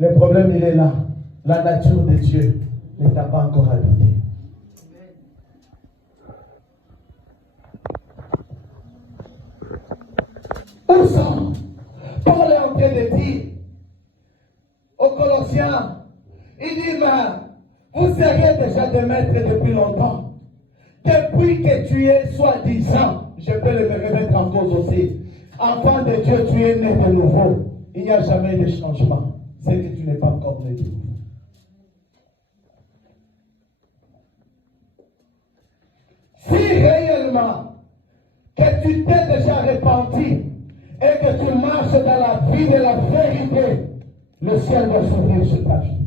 Le problème, il est là. La nature de Dieu ne t'a pas encore habité. Où sont? Paul est en train de dire aux Colossiens, il dit, mais vous seriez déjà des maîtres depuis longtemps. Depuis que tu es soi-disant, je peux le remettre en cause aussi, enfant de Dieu, tu es né de nouveau. Il n'y a jamais de changement. C'est que tu n'es pas encore né de nouveau. Si réellement que tu t'es déjà repenti et que tu marches dans la vie de la vérité, le ciel va s'ouvrir sur ta vie.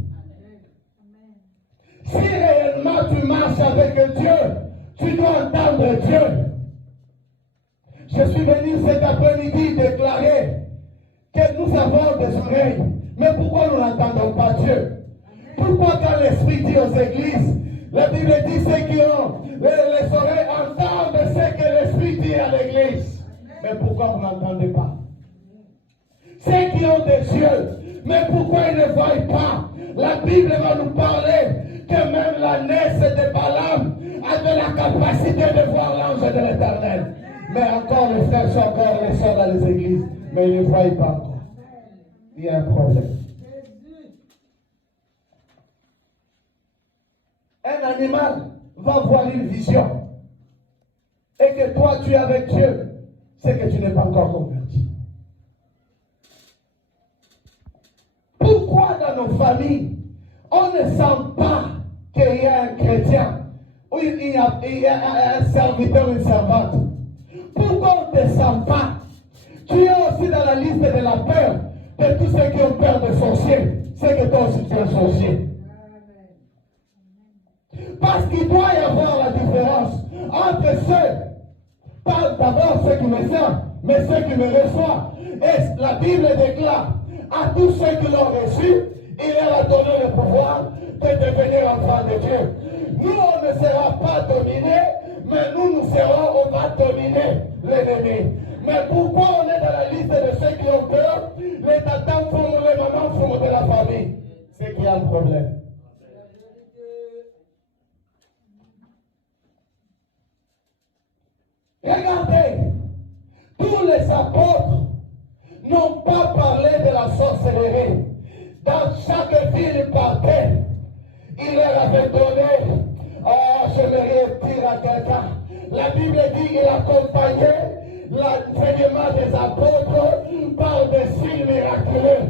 Si réellement tu marches avec Dieu, tu dois entendre Dieu. Je suis venu cet après-midi déclarer que nous avons des oreilles. Mais pourquoi nous n'entendons pas Dieu? Pourquoi quand l'Esprit dit aux églises, la Bible dit ceux qui ont les oreilles entendent ce que l'Esprit dit à l'église. Mais pourquoi vous n'entendez pas? Ceux qui ont des yeux, mais pourquoi ils ne voient pas? La Bible va nous parler que même la nièce de Balaam avait la capacité de voir l'ange de l'Éternel. Mais encore les frères sont encore les sœurs dans les églises, mais ils ne voient pas encore. Il y a un problème. Un animal va voir une vision et que toi tu es avec Dieu, c'est que tu n'es pas encore converti. Pourquoi dans nos familles, on ne sent pas qu'il y a un chrétien ou il y a un serviteur, une servante? Pourquoi on ne te sent pas? Tu es aussi dans la liste de la peur de tous ceux qui ont peur des sorciers. C'est que toi aussi tu es un sorcier. Parce qu'il doit y avoir la différence entre ceux, pas d'abord ceux qui me servent, mais ceux qui me reçoivent. Et la Bible déclare à tous ceux qui l'ont reçu, il leur a donné le pouvoir de devenir enfants de Dieu. Nous, on ne sera pas dominés, mais nous serons, on va dominer l'ennemi. Mais pourquoi on est dans la liste de ceux qui ont peur? Les tatans font les mamans font de la famille. C'est qu'il y a un problème. Regardez, tous les apôtres n'ont pas parlé de la sorcellerie. Dans chaque ville, ils partaient. Il leur avait donné, oh, j'aimerais dire à quelqu'un, la Bible dit qu'il accompagnait l'enseignement des apôtres par des signes miraculeux.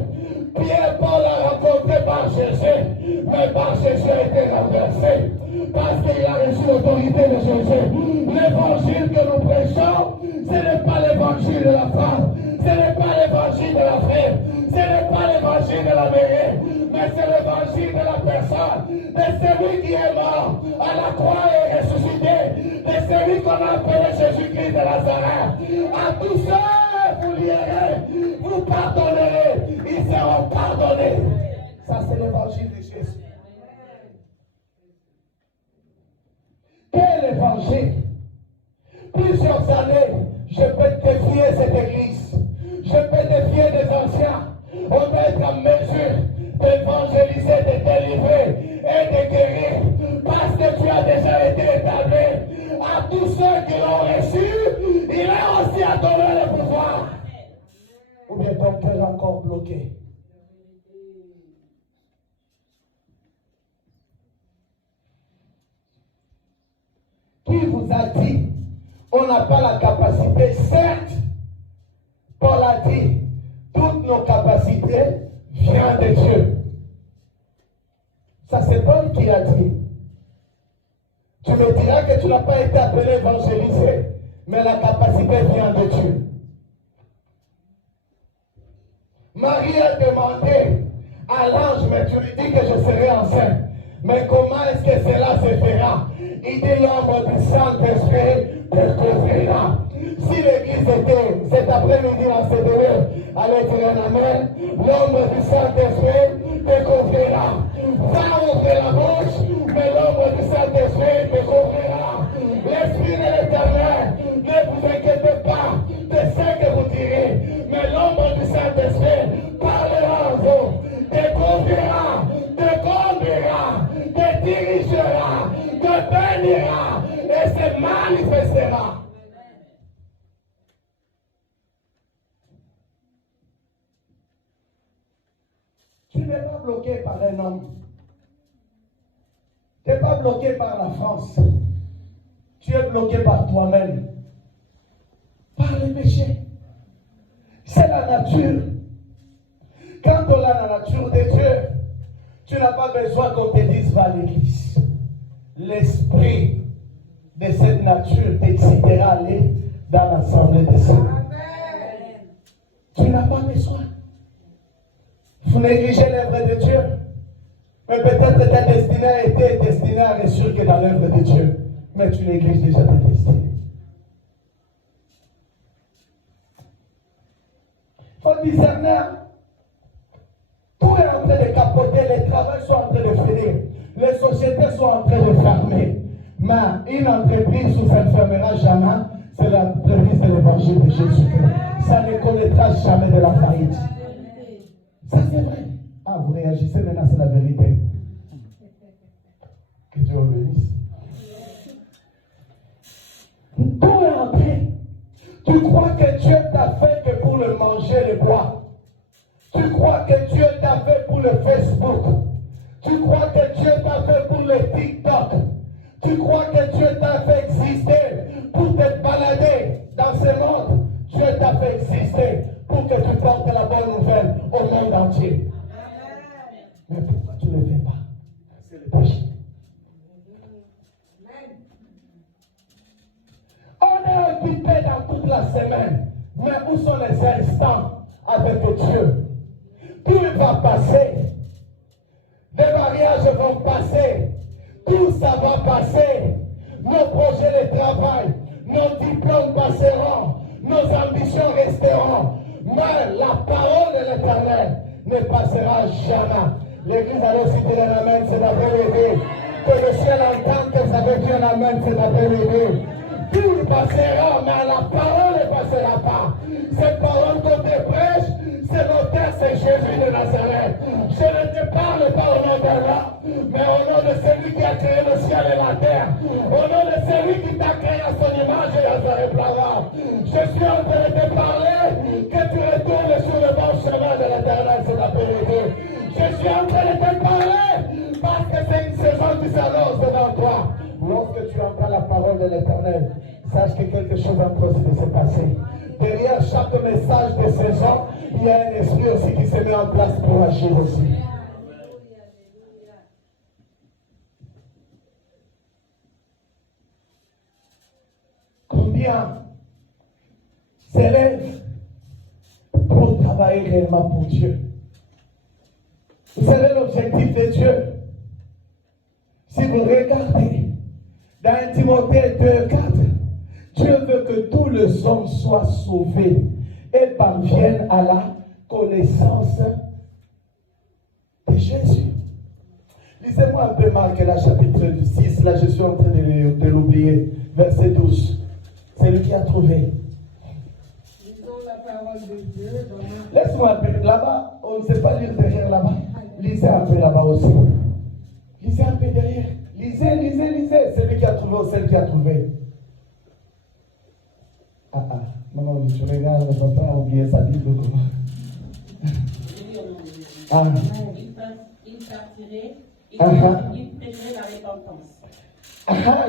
Pierre Paul a rencontré par Jésus, mais par Jésus a été renversé parce qu'il a reçu l'autorité de Jésus. L'évangile que nous prêchons, ce n'est pas l'évangile de la femme, ce n'est pas l'évangile de la frère, ce n'est pas l'évangile de la mère, mais c'est l'évangile de la personne, de celui qui est mort à la croix et ressuscité, de celui qu'on a appelé Jésus-Christ de Nazareth. À tous ceux, vous lirez, vous pardonnerez, ils seront pardonnés. Ça, c'est l'évangile de Jésus. Quel évangile? Plusieurs années, je peux défier cette église. Je peux défier des anciens. On doit être en mesure d'évangéliser, de délivrer et de guérir. Parce que tu as déjà été établi. À tous ceux qui l'ont reçu, il a aussi à donner le pouvoir. Ou bien ton cœur est encore bloqué. Qui vous a dit on n'a pas la capacité? Certes, Paul a dit toutes nos capacités viennent de Dieu. Ça, c'est Paul qui a dit. Tu me diras que tu n'as pas été appelé évangéliser, mais la capacité vient de Dieu. Marie a demandé à l'ange, mais tu lui dis que je serai enceinte. Mais comment est-ce que cela se fera? Il dit l'ombre du Saint-Esprit te couvrira. Si l'église était cet après-midi en CDE, allez dire un amen, l'ombre du Saint-Esprit te couvrira. Va ouvrir la bouche, mais l'ombre du Saint-Esprit te couvrira. L'Esprit de l'Éternel, ne vous inquiétez pas de ce que vous direz, mais l'ombre du Saint-Esprit parlera en vous, te couvrira. bénira et se manifestera. Tu n'es pas bloqué par un homme. Tu n'es pas bloqué par la France. Tu es bloqué par toi-même. Par le péché. C'est la nature. Quand on a la nature de Dieu, tu n'as pas besoin qu'on te dise va à l'église. L'esprit de cette nature t'excitera à aller dans l'assemblée des saints. Tu n'as pas besoin. Vous négligez l'œuvre de Dieu. Mais peut-être ta destinée a été destinée à réussir que dans l'œuvre de Dieu. Mais tu négliges déjà ta destinée. Il faut discerner. Tout est en train de capoter, les travaux sont en train de finir, les sociétés sont en train de fermer. Mais une entreprise où ça ne fermera jamais, c'est l'entreprise de l'évangile de Jésus-Christ. Ça ne connaîtra jamais de la faillite. Ça c'est vrai. Ah, vous réagissez maintenant, c'est la vérité. Que Dieu vous bénisse. Tout est en train. Tu crois que Dieu t'a fait que pour le manger, le boire. Tu crois que Dieu t'a fait pour le Facebook. Tu crois que Dieu t'a fait pour le TikTok. Tu crois que Dieu t'a fait exister pour te balader dans ce monde. Dieu t'a fait exister pour que tu portes la bonne nouvelle au monde entier. Mais pourquoi tu ne le fais pas? C'est le péché. On est occupé dans toute la semaine. Mais où sont les instants avec Dieu? Tout va passer. Les mariages vont passer. Tout ça va passer. Nos projets de travail, nos diplômes passeront. Nos ambitions resteront. Mais la parole de l'Éternel ne passera jamais. L'Église a aussi dit un amen cet après-midi. Que le ciel entende que ça veut dire un amen cet après-midi. Tout passera, mais la parole ne passera pas. Cette parole qu'on te prêche, c'est l'auteur, c'est Jésus de Nazareth. Je ne te parle pas au nom de l'homme, mais au nom de celui qui a créé le ciel et la terre. Au nom de celui qui t'a créé à son image et à sa ressemblance. Je suis en train de te parler que tu retournes sur le bon chemin de l'Éternel cet après-midi. Je suis en train de te parler parce que c'est une saison qui s'annonce devant toi. Lorsque tu entends la parole de l'Éternel, sache que quelque chose en train de se passer. Derrière chaque message de saison, il y a un esprit aussi qui se met en place pour agir aussi. Combien s'élèvent pour travailler réellement pour Dieu? Vous savez l'objectif de Dieu? Si vous regardez dans Timothée 2:4, Dieu veut que tous les hommes soient sauvés et parviennent à la connaissance de Jésus. Lisez-moi un peu Marc, la chapitre 6, là je suis en train de l'oublier, verset 12. C'est lui qui a trouvé. Lisons la parole de Dieu dans Marc. Laisse-moi un peu, là-bas, on ne sait pas lire derrière là-bas. Lisez un peu là-bas aussi. Lisez un peu derrière. Lisez, lisez, lisez. C'est lui qui a trouvé ou celle qui a trouvé. Maman, tu regardes, papa a oublié sa Bible comment? Il partirait, il prêcherait la repentance.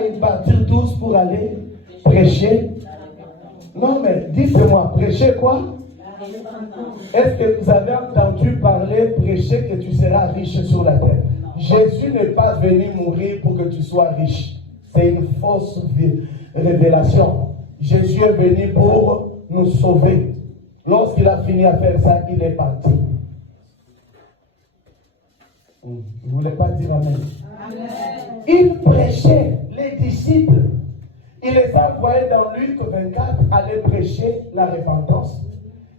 Ils partirent tous pour aller prêcher. Non, mais dites-moi, prêcher quoi? Est-ce que vous avez entendu parler, prêcher que tu seras riche sur la terre? Jésus n'est pas venu mourir pour que tu sois riche. C'est une fausse révélation. Jésus est venu pour nous sauver. Lorsqu'il a fini à faire ça, il est parti. Il ne voulait pas dire amen. Amen. Il prêchait, les disciples. Il les a envoyés dans Luc 24 aller prêcher la repentance.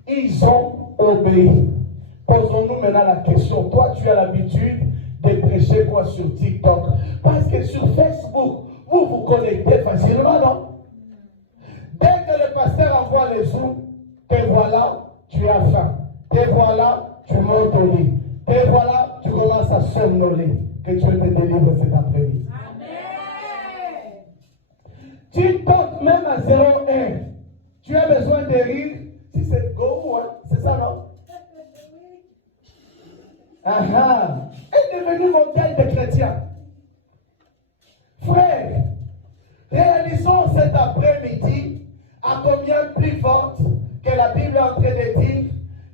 Ils ont obéi. Posons-nous maintenant la question. Toi, tu as l'habitude de prêcher quoi sur TikTok? Parce que sur Facebook, vous vous connectez facilement, non? Dès que le pasteur envoie les zooms, te voilà, tu as faim. Te voilà, tu montes au lit. Te voilà, tu commences à somnoler. Que Dieu te délivre cet après-midi. Tu tentes même à 0,1. Tu as besoin de rire. Si c'est go, hein? C'est ça, non? Ah, est devenu modèle de chrétien. Frère, réalisons cet après-midi à combien plus forte que la Bible est en train de dire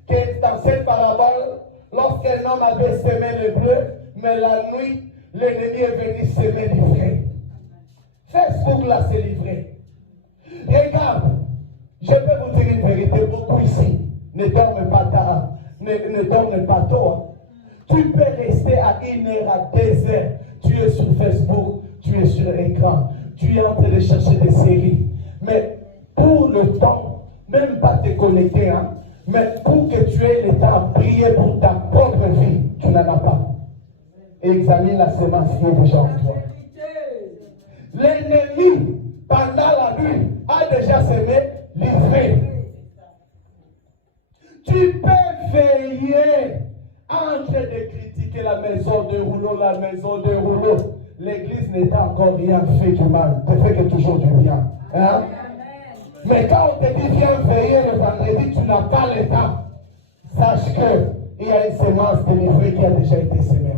que dans cette parabole, lorsqu'un homme avait semé le bleu, mais la nuit, l'ennemi est venu semer l'ivraie. Facebook là, c'est l'ivraie. Regarde, je peux vous dire une vérité, beaucoup ici ne dorment pas tard, ne dorment pas tôt. Tu peux rester à 1 heure, à 2 heures. Tu es sur Facebook, tu es sur l'écran, tu es en train de chercher des séries. Mais pour le temps, même pas te connecter, hein, mais pour que tu aies le temps à prier pour ta propre vie, tu n'en as pas. Examine la semence qui est déjà en toi. L'ennemi, pendant la nuit, a déjà semé l'ivraie. Tu peux veiller en train de critiquer la maison de rouleau, la maison de rouleau. L'église n'est encore rien fait du mal, ne fait que toujours du bien. Hein? Mais quand on te dit viens veiller le vendredi, tu n'as pas le temps. Sache qu'il y a une semence de l'ivraie qui a déjà été semée.